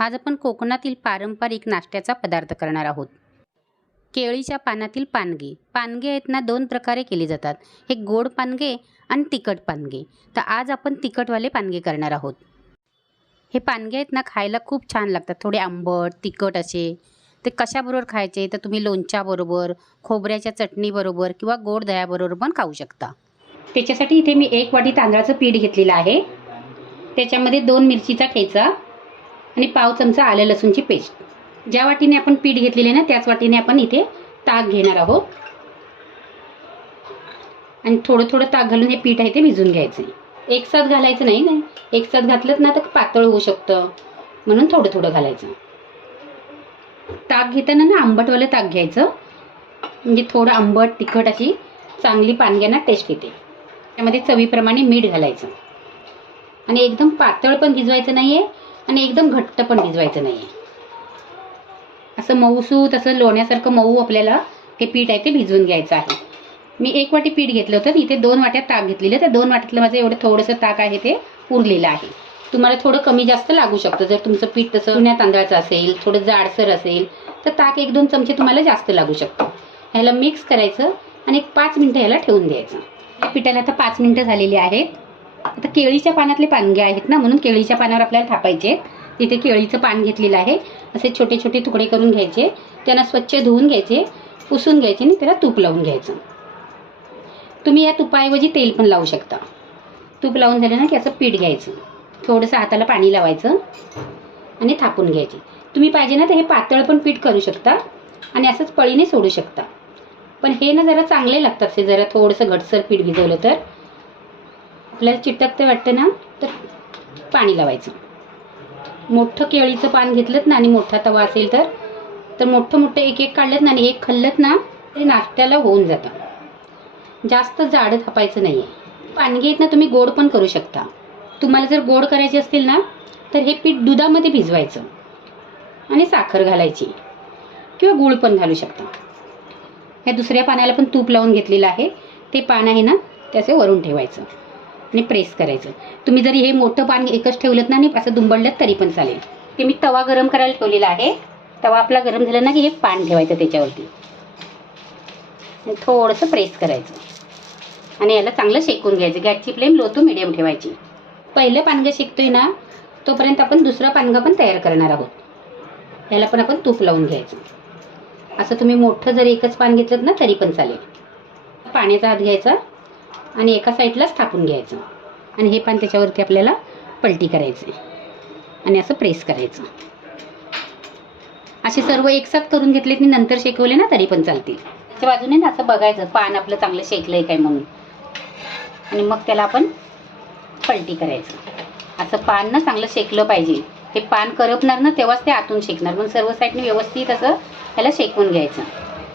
आज आपण कोकणातील पारंपरिक नाश्त्याचा पदार्थ करणार आहोत. केळीच्या पानातील पानगे. पानगे आहेत ना दोन प्रकारे केले जातात. हे गोड पानगे आणि तिखट पानगे. तर आज आपण तिखटवाले पानगे करणार आहोत. हे पानगे आहेत ना खायला खूप छान लागतात. थोडे आंबट तिखट असे. ते कशाबरोबर खायचे? तर तुम्ही लोणच्याबरोबर खोबऱ्याच्या चटणीबरोबर किंवा गोड दह्याबरोबर पण खाऊ शकता. त्याच्यासाठी इथे मी एक वाटी तांदळाचं पीठ घेतलेलं आहे. त्याच्यामध्ये दोन मिरचीचा ठेचा आणि पाव चमचा आलं लसूणची पेस्ट. ज्या वाटीने आपण पीठ घेतलेले ना त्याच वाटीने आपण इथे ताक घेणार आहोत. आणि थोडं थोडं ताक घालून हे पीठ आहे ते भिजून घ्यायचं एक साथ घालायचं नाही ना. एक साथ घातलं ना तर पातळ होऊ शकतं. म्हणून थोडं थोडं घालायचं. ताक घेताना ना आंबटवालं ताक घ्यायचं. म्हणजे थोडं आंबट तिखट अशी चांगली पानग्यांना टेस्ट येते. त्यामध्ये चवीप्रमाणे मीठ घालायचं. आणि एकदम पातळ पण भिजवायचं नाही आहे आणि एकदम घट्ट पण भिजवायचं नाही असं मऊसू तसं लोण्यासारखं मऊ आपल्याला ते पीठ आहे ते भिजवून घ्यायचं आहे. मी एक वाटी पीठ घेतलं होतं इथे दोन वाट्यात ताक घेतलेलं त्या दोन वाट्यातलं माझं एवढं थोडंसं ताक आहे ते उरलेलं आहे. तुम्हाला थोडं कमी जास्त लागू शकतं. जर तुमचं पीठ तसं जुन्या तांदळाचं असेल थोडं जाडसर असेल तर ताक एक दोन चमचे तुम्हाला जास्त लागू शकतं. ह्याला मिक्स करायचं आणि एक पाच मिनटं ह्याला ठेवून द्यायचं. या पिठाला आता पाच मिनटं झालेली आहेत. आता केळीच्या पानातले पानगे आहेत ना म्हणून केळीच्या पानावर आपल्याला थापायचे. आहेत. तिथे केळीचं पान घेतलेलं आहे. असे छोटे छोटे तुकडे करून घ्यायचे. त्यांना स्वच्छ धुवून घ्यायचे पुसून घ्यायचे आणि त्याला तूप लावून घ्यायचं. तुम्ही या तुपाऐवजी तेल पण लावू शकता. तूप लावून झालं ना की असं पीठ घ्यायचं. थोडंसं हाताला पाणी लावायचं आणि थापून घ्यायचे. तुम्ही पाहिजे ना तर हे पातळ पण पीठ करू शकता आणि असंच पळीने सोडू शकता. पण हे ना जरा चांगले लागतात ते जरा थोडंसं घटसर पीठ भिजवलं तर. आपल्याला चिटकतं वाटतं ना तर पाणी लावायचं. मोठं केळीचं पान घेतलं ना आणि मोठा तवा असेल तर तर मोठं मोठं एक एक काढलं ना आणि एक खाल्लं ना ते नाश्त्याला होऊन जातं. जास्त जाडं थापायचं नाही आहे पानगी आहेत ना तुम्ही गोड पण करू शकता. तुम्हाला जर गोड करायचे असतील ना तर हे पीठ दुधामध्ये भिजवायचं. आणि साखर घालायची. किंवा गूळ पण घालू शकता. ह्या दुसऱ्या पाण्याला पण तूप लावून घेतलेलं आहे. ते पान आहे ना त्याचे वरून ठेवायचं. आणि प्रेस करायचं. तुम्ही जरी हे मोठं पान एकच ठेवलं ना नाही असं दुंबडलं तरी पण चालेल. ते मी तवा गरम करायला ठेवलेला आहे. तवा आपला गरम झाला ना की हे पान ठेवायचं त्याच्यावरती. थोडंसं प्रेस करायचं. आणि याला चांगलं शेकून घ्यायचं. गॅसची फ्लेम लो टू मिडियम ठेवायची. पहिलं पानगं शेकतोय ना तोपर्यंत आपण दुसरा पानगा पण तयार करणार आहोत. याला पण आपण तूप लावून घ्यायचं. असं तुम्ही मोठं जरी एकच पान घेतलं ना तरी पण चालेल. पाण्याचा हात घ्यायचा. आणि एका साईडलाच थापून घ्यायचं. आणि हे पान त्याच्यावरती आपल्याला पलटी करायचे आणि असं प्रेस करायचं. असे सर्व एकसाथ करून घेतले मी नंतर शेकवले ना तरी पण चालतील. त्याच्या बाजूने ना असं बघायचं पान आपलं चांगलं शेकलंय काय म्हणून. आणि मग त्याला आपण पलटी करायचं. असं पान ना चांगलं शेकलं पाहिजे. हे पान करपणार ना तेव्हाच ते आतून शेकणार. पण सर्व साईडने व्यवस्थित असं त्याला शेकवून घ्यायचं.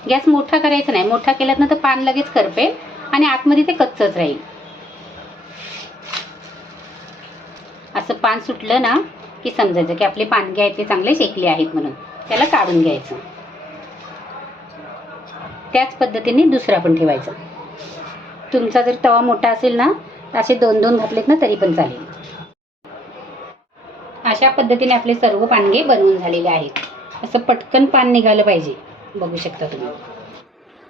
गॅस मोठा करायचा नाही. मोठा केलात ना तर पान लगेच करपेल. आणि आतमध्ये ते कच्चच राहील. असं पान सुटलं ना की समजायचं की आपले पानगे आहेत ते चांगले शेकले आहेत म्हणून. त्याला काढून घ्यायचं. त्याच पद्धतीने दुसरा पण ठेवायचा. तुमचा जर तवा मोठा असेल ना तर असे दोन दोन घातलेत ना तरी पण चालेल. अशा पद्धतीने आपले सर्व पानगे बनवून झालेले आहेत. असं पटकन पान निघालं पाहिजे. बघू शकता तुम्ही.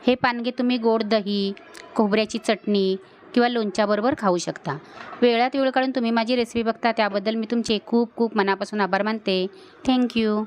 हे पानगे तुम्ही गोड दही खोबऱ्याची चटणी किंवा लोणच्याबरोबर खाऊ शकता. वेळात वेळ काढून तुम्ही माझी रेसिपी बघता त्याबद्दल मी तुमचे खूप खूप मनापासून आभार मानते. थँक्यू